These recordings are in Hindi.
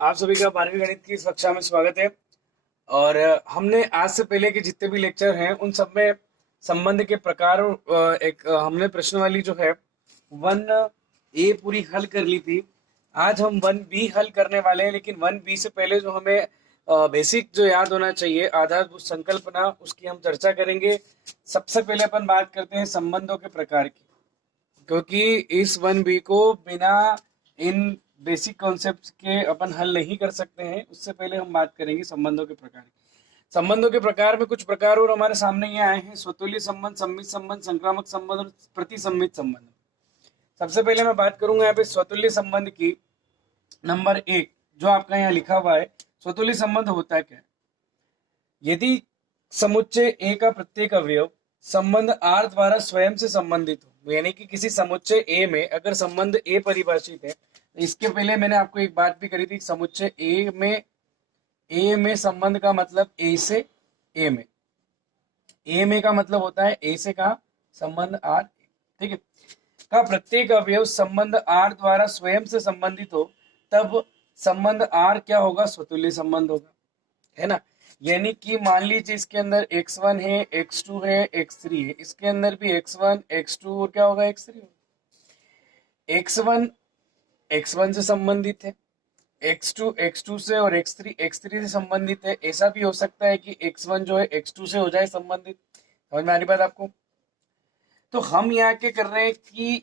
आप सभी का 12वीं गणित की इस कक्षा में स्वागत है। और हमने आज से पहले के जितने भी लेक्चर हैं उन सब में संबंध के प्रकार हमने प्रश्नवाली जो है 1A पूरी हल कर ली थी। आज हम 1B हल करने वाले हैं, लेकिन 1B से पहले जो हमें बेसिक जो याद होना चाहिए, आधारभूत संकल्पना, उसकी हम चर्चा करेंगे। सबसे पहले अपन बात करते हैं संबंधों के प्रकार की, क्योंकि इस 1B को बिना इन बेसिक कॉन्सेप्ट के अपन हल नहीं कर सकते हैं। उससे पहले हम बात करेंगे संबंधों के प्रकार की। संबंधों के प्रकार में कुछ प्रकार और हमारे सामने ये आए हैं: स्वतुल्य संबंध, सम्मित संबंध, संक्रामक संबंध और प्रतिसम्मित संबंध। सबसे पहले मैं बात करूंगा यहाँ पे स्वतुल्य संबंध की। नंबर 1 जो आपका यहाँ लिखा हुआ है, स्वतुल्य संबंध होता है क्या? यदि समुच्चय ए का प्रत्येक अवयव संबंध आर द्वारा स्वयं से संबंधित हो, यानी कि किसी समुच्चय ए में अगर संबंध ए परिभाषित है, तो इसके पहले मैंने आपको एक बात भी करी थी, समुच्चय ए में संबंध का मतलब ए से ए में, ए में का मतलब होता है ए से कहा संबंध आर, ठीक है, का प्रत्येक अवयव संबंध आर द्वारा स्वयं से संबंधित हो, तब संबंध आर क्या होगा? स्वतुल्य संबंध होगा, है ना। यानी कि मान लीजिए इसके अंदर x1 है, x2 है, x3 है, इसके अंदर भी x1 x2 और क्या होगा? x3 होगा। x1 x1 से संबंधित है, x2 x2 से और x3 से संबंधित है। ऐसा भी हो सकता है कि x1 जो है x2 से हो जाए संबंधित। समझ में आ रही बात आपको? तो हम यहाँ क्या कर रहे हैं कि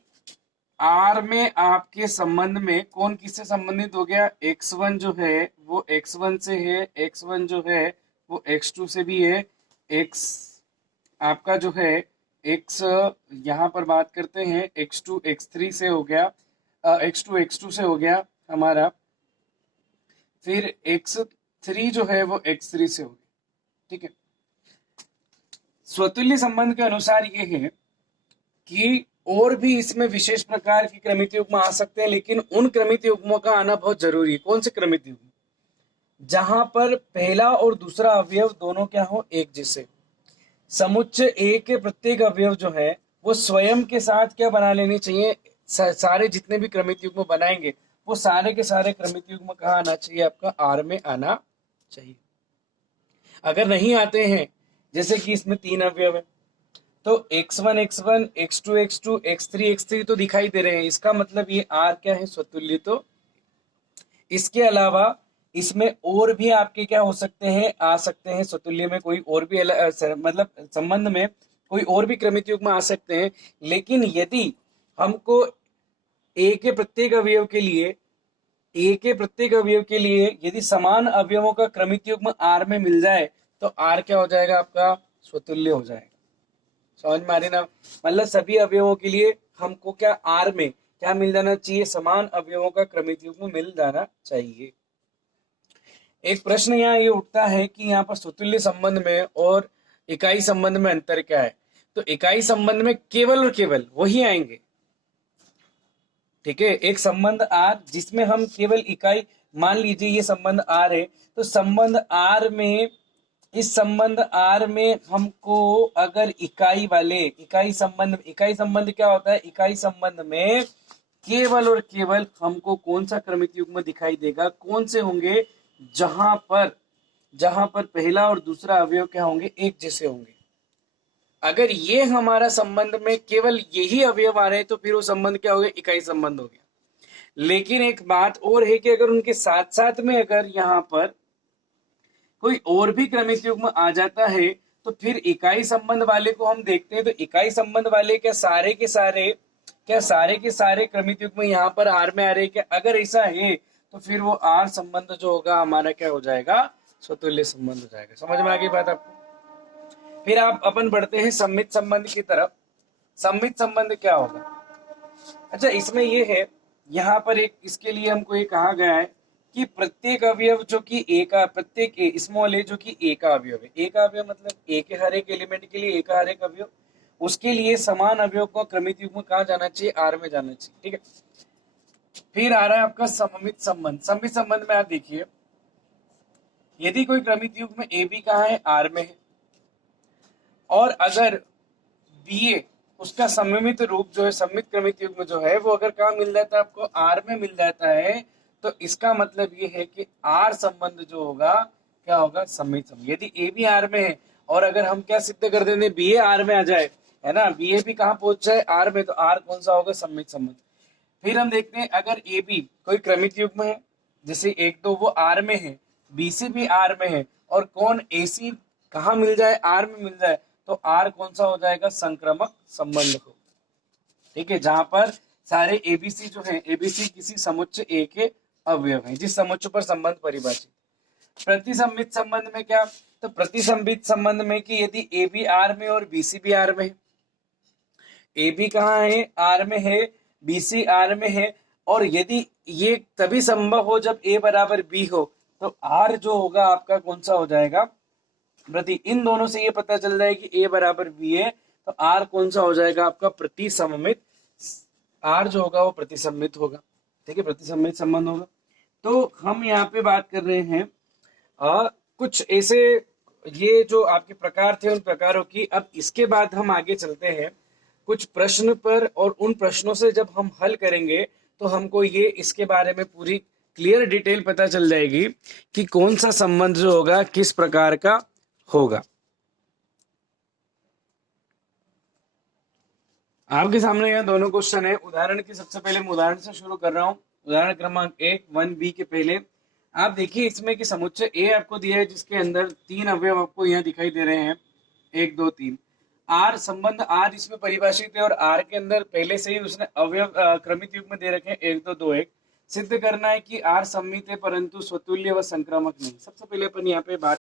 आर में आपके संबंध में कौन किससे संबंधित हो गया? x1 जो है वो x1 से है, x1 जो है वो x2 से भी है, x आपका जो है x यहाँ पर बात करते हैं x2 x3 से हो गया, x2 x2 से हो गया हमारा, फिर x3 जो है वो x3 से हो गया, ठीक है। स्वतुल्य संबंध के अनुसार ये है कि और भी इसमें विशेष प्रकार के क्रमित युग्म आ सकते हैं, लेकिन उन क्रमित युग्मों का आना बहुत जरूरी है। कौन से क्रमित युग्म? जहां पर पहला और दूसरा अवयव दोनों क्या हो? एक जैसे। समुच्चय ए के प्रत्येक अवयव जो है वो स्वयं के साथ क्या बना लेनी चाहिए? सारे जितने भी क्रमित युग्म बनाएंगे वो सारे के सारे क्रमित युग्म कहाँ आना चाहिए? आपका आर में आना चाहिए। अगर नहीं आते हैं, जैसे कि इसमें 3 अवयव है, तो x1 x1, x2 x2, x3 x3 तो दिखाई दे रहे हैं, इसका मतलब ये r क्या है? स्वतुल्य। तो इसके अलावा इसमें और भी आपके क्या हो सकते हैं? आ सकते हैं स्वतुल्य में कोई और भी मतलब संबंध में कोई और भी क्रमित युग्म आ सकते हैं। लेकिन यदि हमको ए के प्रत्येक अवयव के लिए यदि समान अवयवों का क्रमित युग्म आर में मिल जाए, तो आर क्या हो जाएगा? आपका स्वतुल्य हो जाएगा। समझ में आ रही ना? मतलब सभी अवयवों के लिए हमको क्या आर में क्या मिल जाना चाहिए? समान अवयवों का क्रमित युग्म मिल जाना चाहिए। एक प्रश्न यहाँ ये उठता है कि यहाँ पर स्वतुल्य संबंध में और इकाई संबंध में अंतर क्या है? तो इकाई संबंध में केवल और केवल वही आएंगे, ठीक है। एक संबंध आर जिसमें हम केवल इकाई, मान लीजिए ये संबंध आर है, तो संबंध आर में, इस संबंध आर में हमको अगर इकाई संबंध क्या होता है? इकाई संबंध में केवल और केवल हमको कौन सा क्रमित युग्म दिखाई देगा? कौन से होंगे? जहां पर पहला और दूसरा अवयव क्या होंगे? एक जैसे होंगे। अगर ये हमारा संबंध में केवल यही अवयव आ रहे हैं, तो फिर वो संबंध क्या हो गया? इकाई संबंध हो गया। लेकिन एक बात और है कि अगर उनके साथ साथ में अगर यहाँ पर कोई और भी क्रमिक युग्म आ जाता है, तो फिर इकाई संबंध वाले को हम देखते हैं, तो इकाई संबंध वाले सारे के सारे क्रमिक युग्म यहाँ पर आर में आ रहे हैं क्या? अगर ऐसा है तो फिर वो आर संबंध जो होगा हमारा क्या हो जाएगा? स्वतुल्य संबंध हो जाएगा। समझ में आ गई बात आपको? फिर आप अपन बढ़ते हैं सम्मित संबंध की तरफ। सम्मित संबंध क्या होगा? अच्छा, इसमें ये है, यहाँ पर एक इसके लिए हमको ये कहा गया है कि प्रत्येक अवयव जो कि ए का, प्रत्येक ए स्मॉल ए जो कि ए का अवयव है, ए का अवयव मतलब ए के हर एक एलिमेंट के लिए ए का हर एक अवयव, उसके लिए समान अवयव को क्रमित युग्म कहाँ जाना चाहिए? आर में जाना चाहिए, ठीक है। फिर आ रहा है आपका सममित संबंध। सममित संबंध में आप देखिए, यदि कोई क्रमित युग्म ए बी कहाँ है? आर में है, और अगर बी ए उसका सममित रूप जो है, सममित क्रमित युग्म जो है वो अगर कहाँ मिल जाता है? आपको आर में मिल जाता है, तो इसका मतलब ये है कि आर संबंध जो होगा क्या होगा, सममित संबंध। यदि ए भी आर में है और अगर हम क्या सिद्ध कर देंगे, बी ए आर में आ जाए, है ना, बी ए भी कहाँ पहुंच जाए, आर में, तो आर कौन सा होगा, सममित संबंध। फिर हम देखते हैं अगर ए बी कोई क्रमिक युग्म है, जैसे 1 2 वो आर में है, बी सी भी आर में है, और कौन ए सी कहाँ मिल जाए, आर में मिल जाए, तो आर कौन सा हो जाएगा, संक्रमक संबंध हो। ठीक है, जहां पर सारे एबीसी जो है, एबीसी किसी समुच्चय ए के अवयव हैं, जिस समुच्चय पर संबंध परिभाषित। प्रतिसंबित संबंध में क्या, तो प्रतिसंबित संबंध में कि यदि ए बी आर में और बी सी भी आर में है, ए बी कहाँ है, आर में है, बी सी आर में है, और यदि ये तभी संभव हो जब ए बराबर बी हो, तो आर जो होगा आपका कौन सा हो जाएगा, प्रति। इन दोनों से ये पता चल जाए कि ए बराबर बी है, तो आर कौन सा हो जाएगा आपका, प्रतिसममित। आर जो होगा वो प्रतिसममित होगा। ठीक है, प्रतिसममित संबंध होगा। तो हम यहाँ पे बात कर रहे हैं कुछ ऐसे, ये जो आपके प्रकार थे उन प्रकारों की। अब इसके बाद हम आगे चलते हैं कुछ प्रश्न पर, और उन प्रश्नों से जब हम हल करेंगे तो हमको ये इसके बारे में पूरी क्लियर डिटेल पता चल जाएगी कि कौन सा संबंध जो होगा किस प्रकार का होगा। आपके सामने यहाँ दोनों क्वेश्चन है। उदाहरण की सबसे पहले मैं उदाहरण से शुरू कर रहा हूँ। उदाहरण क्रमांक 1 1b के पहले आप देखिए इसमें कि समुच्चय ए आपको दिया है जिसके अंदर 3 अवयव आपको यहाँ दिखाई दे रहे हैं, 1 2 3। आर संबंध आर इसमें परिभाषित है, और आर के अंदर पहले से ही उसने अवयव क्रमित युग्म दे रखे हैं 1 2 2 1। सिद्ध करना है कि आर सममित है परंतु स्वतुल्य व संक्रामक नहीं। सबसे पहले अपन यहाँ पे बात